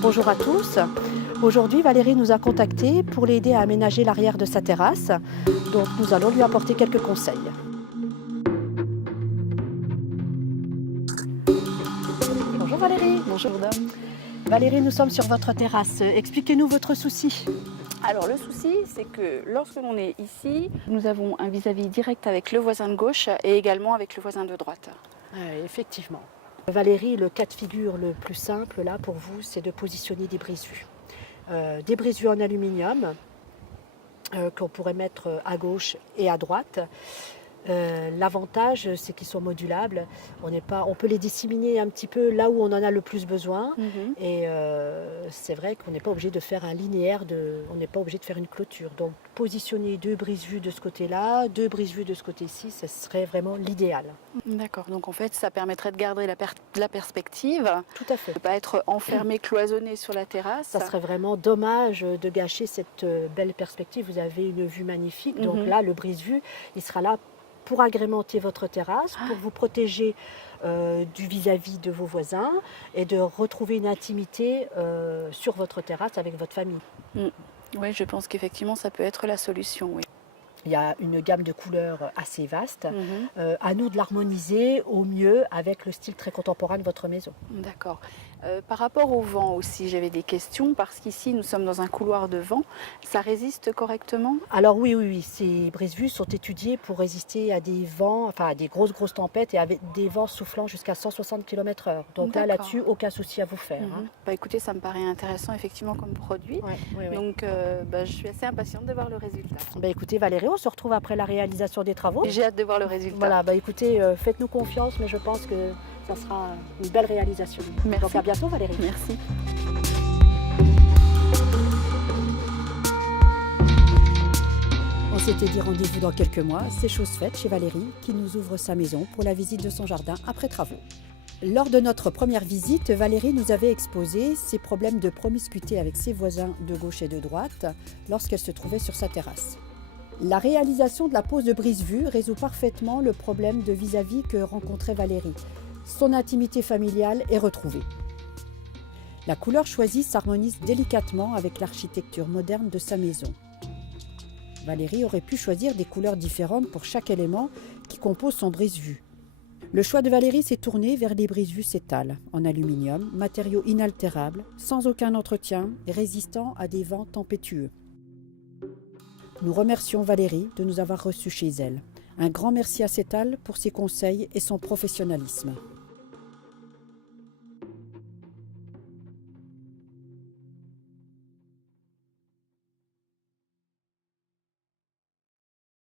Bonjour à tous. Aujourd'hui, Valérie nous a contactés pour l'aider à aménager l'arrière de sa terrasse. Donc, nous allons lui apporter quelques conseils. Bonjour Valérie. Bonjour madame. Valérie, nous sommes sur votre terrasse. Expliquez-nous votre souci. Alors le souci, c'est que lorsque l'on est ici, nous avons un vis-à-vis direct avec le voisin de gauche et également avec le voisin de droite. Effectivement. Valérie, le cas de figure le plus simple là pour vous, c'est de positionner des brise-vues. Des brise-vues en aluminium qu'on pourrait mettre à gauche et à droite. L'avantage, c'est qu'ils sont modulables. On peut les disséminer un petit peu là où on en a le plus besoin. Et c'est vrai qu'on n'est pas obligé de faire un linéaire, on n'est pas obligé de faire une clôture. Donc positionner 2 brise-vues de ce côté-là, 2 brise-vues de ce côté-ci, ce serait vraiment l'idéal. D'accord, donc en fait ça permettrait de garder la perspective. Tout à fait. De ne pas être enfermé, cloisonné sur la terrasse. Ça serait vraiment dommage de gâcher cette belle perspective. Vous avez une vue magnifique. Donc là, le brise-vue, il sera là pour agrémenter votre terrasse, pour vous protéger du vis-à-vis de vos voisins et de retrouver une intimité sur votre terrasse avec votre famille. Oui, je pense qu'effectivement ça peut être la solution. Oui. Il y a une gamme de couleurs assez vaste. À nous de l'harmoniser au mieux avec le style très contemporain de votre maison. D'accord. Par rapport au vent aussi, j'avais des questions parce qu'ici nous sommes dans un couloir de vent. Ça résiste correctement? Alors oui, ces brise-vues sont étudiées pour résister à des vents, enfin à des grosses tempêtes et avec des vents soufflant jusqu'à 160 km/h. Donc là-dessus, aucun souci à vous faire. Bah, écoutez, ça me paraît intéressant effectivement comme produit. Oui. Donc je suis assez impatiente de voir le résultat. Bah, écoutez Valérie, on se retrouve après la réalisation des travaux. J'ai hâte de voir le résultat. Voilà, bah écoutez, faites-nous confiance, mais je pense que ça sera une belle réalisation. Merci. Donc à bientôt Valérie. Merci. On s'était dit rendez-vous dans quelques mois, c'est chose faite chez Valérie qui nous ouvre sa maison pour la visite de son jardin après travaux. Lors de notre première visite, Valérie nous avait exposé ses problèmes de promiscuité avec ses voisins de gauche et de droite lorsqu'elle se trouvait sur sa terrasse. La réalisation de la pose de brise-vue résout parfaitement le problème de vis-à-vis que rencontrait Valérie. Son intimité familiale est retrouvée. La couleur choisie s'harmonise délicatement avec l'architecture moderne de sa maison. Valérie aurait pu choisir des couleurs différentes pour chaque élément qui compose son brise-vue. Le choix de Valérie s'est tourné vers les brise-vues Cétale, en aluminium, matériau inaltérable, sans aucun entretien et résistant à des vents tempétueux. Nous remercions Valérie de nous avoir reçus chez elle. Un grand merci à Cétale pour ses conseils et son professionnalisme.